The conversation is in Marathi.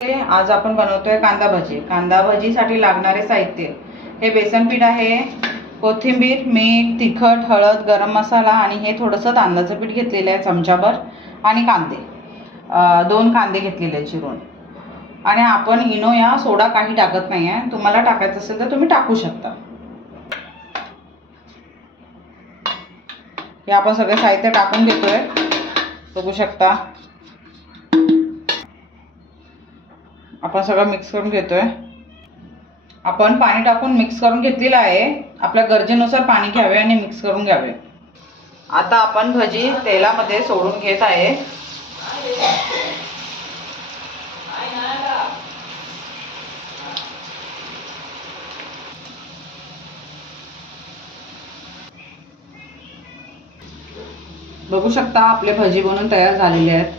आज आपण बनवतोय कांदा भजी। कांदा भजीसाठी लागणारे साहित्य हे बेसन पीठ आहे, कोथिंबीर, मीठ, तिखट, हळद, गरम मसाला आणि हे थोडंसं तांदळाचं पीठ घेतलेलं आहे चमचाभर आणि कांदे 2 कांदे घेतलेले चिरून। आणि आपण इनो या सोडा काही टाकत नाही आहे, तुम्हाला टाकायचं असेल तर तुम्ही टाकू शकता। हे आपण सगळे साहित्य टाकून घेतोय, बघू शकता। आपण सगळं मिक्स करून घेतोय। आपण पाणी टाकून मिक्स करून घेतलेलं आहे। आपल्या गरजेनुसार पाणी घ्यावे आणि मिक्स करून घ्यावे। आता आपण भजी तेलामध्ये सोडून घेत आहे। बघू शकता आपले भजी बनवून तयार झालेले आहेत।